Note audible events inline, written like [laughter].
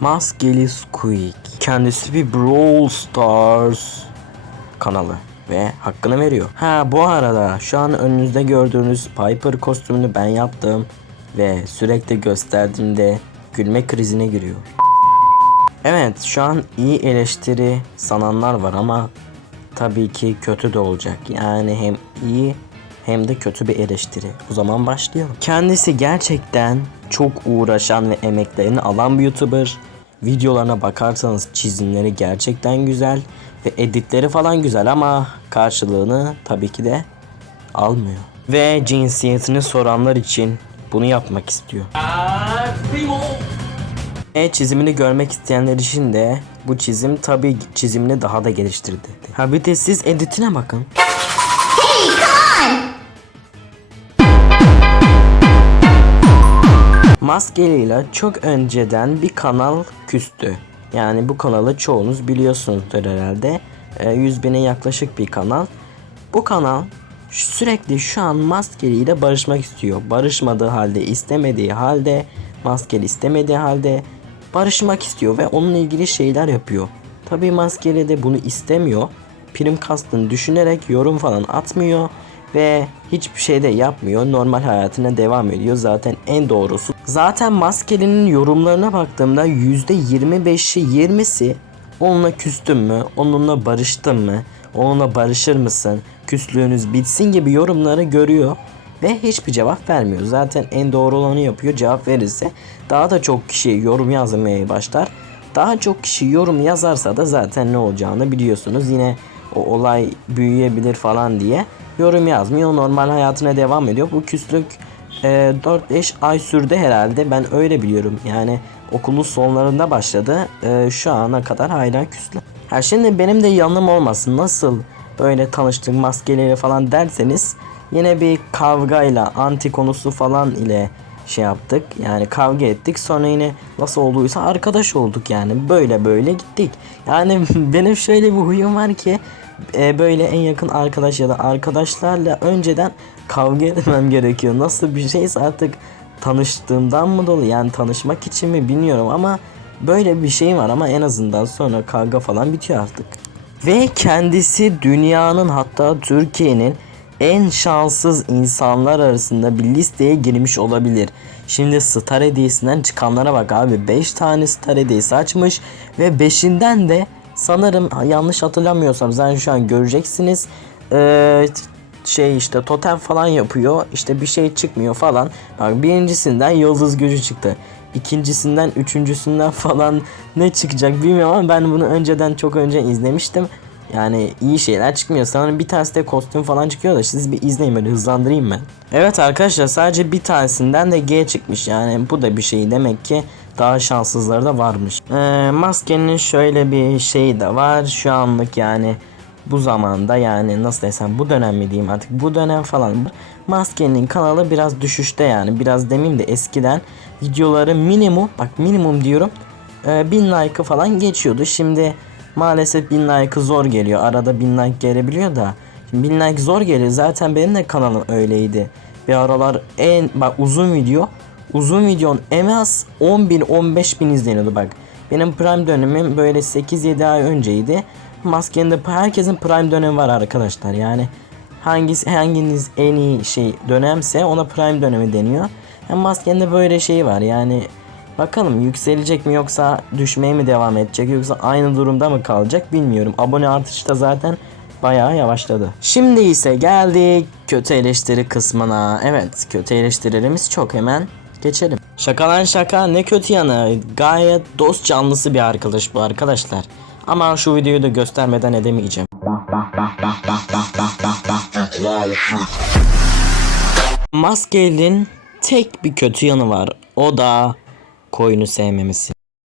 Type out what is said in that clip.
Maskeli Squeak. Kendisi bir Brawl Stars kanalı ve hakkını veriyor. Ha bu arada şu an önünüzde gördüğünüz Piper kostümünü ben yaptım ve sürekli gösterdiğimde gülme krizine giriyor. Evet şu an iyi eleştiri sananlar var ama tabii ki kötü de olacak. Yani hem iyi hem de kötü bir eleştiri. O zaman başlayalım. Kendisi gerçekten çok uğraşan ve emeklerini alan bir YouTuber. Videolarına bakarsanız çizimleri gerçekten güzel ve editleri falan güzel ama karşılığını tabii ki de almıyor. Ve cinsiyetini soranlar için bunu yapmak istiyor. E çizimini görmek isteyenler için de bu çizim tabii çizimini daha da geliştirdi. Ha bir de siz editine bakın. Maskeliyle çok önceden bir kanal küstü. Yani bu kanalı çoğunuz biliyorsunuzdur herhalde. E, 100 bine yaklaşık bir kanal. Bu kanal sürekli şu an maskeliyle barışmak istiyor. Barışmadığı halde, istemediği halde, maskeli istemediği halde barışmak istiyor ve onunla ilgili şeyler yapıyor. Tabii maskeli de bunu istemiyor. Prim kastını düşünerek yorum falan atmıyor ve hiçbir şey de yapmıyor. Normal hayatına devam ediyor. Zaten en doğrusu. Zaten maskelinin yorumlarına baktığımda %25'i 20'si onunla küstün mü? Onunla barıştın mı? Onunla barışır mısın? Küslüğünüz bitsin gibi yorumları görüyor ve hiçbir cevap vermiyor. Zaten en doğru olanı yapıyor. Cevap verirse daha da çok kişi yorum yazmaya başlar. Daha çok kişi yorum yazarsa da zaten ne olacağını biliyorsunuz. Yine o olay büyüyebilir falan diye yorum yazmıyor. Normal hayatına devam ediyor. Bu küslük e, 4-5 ay sürdü herhalde. Ben öyle biliyorum. Yani okulun sonlarında başladı. E, şu ana kadar hala küsler. Ha şimdi benim de yanım olmasın. Nasıl böyle tanıştık maskeleri falan derseniz yine bir kavgayla anti konusu falan ile şey yaptık. Yani kavga ettik. Sonra yine nasıl olduysa arkadaş olduk yani. Böyle böyle gittik. Yani [laughs] benim şöyle bir huyum var ki e, böyle en yakın arkadaş ya da arkadaşlarla önceden kavga [laughs] etmem gerekiyor. Nasıl bir şeyse artık tanıştığımdan mı dolayı yani tanışmak için mi bilmiyorum ama böyle bir şey var ama en azından sonra kavga falan bitiyor artık. Ve kendisi dünyanın hatta Türkiye'nin en şanssız insanlar arasında bir listeye girmiş olabilir. Şimdi Star hediyesinden çıkanlara bak abi 5 tane Star hediyesi açmış ve 5'inden de sanırım yanlış hatırlamıyorsam zaten şu an göreceksiniz. Ee, şey işte totem falan yapıyor işte bir şey çıkmıyor falan. Bak birincisinden yıldız gücü çıktı. İkincisinden, üçüncüsünden [laughs] falan ne çıkacak bilmiyorum ama ben bunu önceden çok önce izlemiştim. Yani iyi şeyler çıkmıyor. Sanırım bir tanesi de kostüm falan çıkıyor da siz bir izleyin böyle hızlandırayım ben. Evet arkadaşlar sadece bir tanesinden de G çıkmış. Yani bu da bir şey demek ki daha şanssızları da varmış. Ee, maskenin şöyle bir şeyi de var. Şu anlık yani bu zamanda yani nasıl desem bu dönem mi diyeyim artık bu dönem falan maskenin kanalı biraz düşüşte yani biraz demeyeyim de eskiden videoları minimum bak minimum diyorum e, 1000 like'ı falan geçiyordu şimdi maalesef 1000 like'ı zor geliyor arada 1000 like gelebiliyor da şimdi 1000 like zor geliyor zaten benim de kanalım öyleydi bir aralar en bak uzun video uzun videonun en az 10 bin 15 bin izleniyordu bak benim prime dönemim böyle 8-7 ay önceydi Maskenin herkesin prime dönemi var arkadaşlar. Yani hangisi hanginiz en iyi şey dönemse ona prime dönemi deniyor. Hem de böyle şeyi var. Yani bakalım yükselecek mi yoksa düşmeye mi devam edecek yoksa aynı durumda mı kalacak bilmiyorum. Abone artışı da zaten bayağı yavaşladı. Şimdi ise geldik kötü eleştiri kısmına. Evet kötü eleştirilerimiz çok hemen geçelim. Şakalan şaka ne kötü yanı gayet dost canlısı bir arkadaş bu arkadaşlar. Ama şu videoyu da göstermeden edemeyeceğim. Maskelin tek bir kötü yanı var. O da koyunu sevmemesi.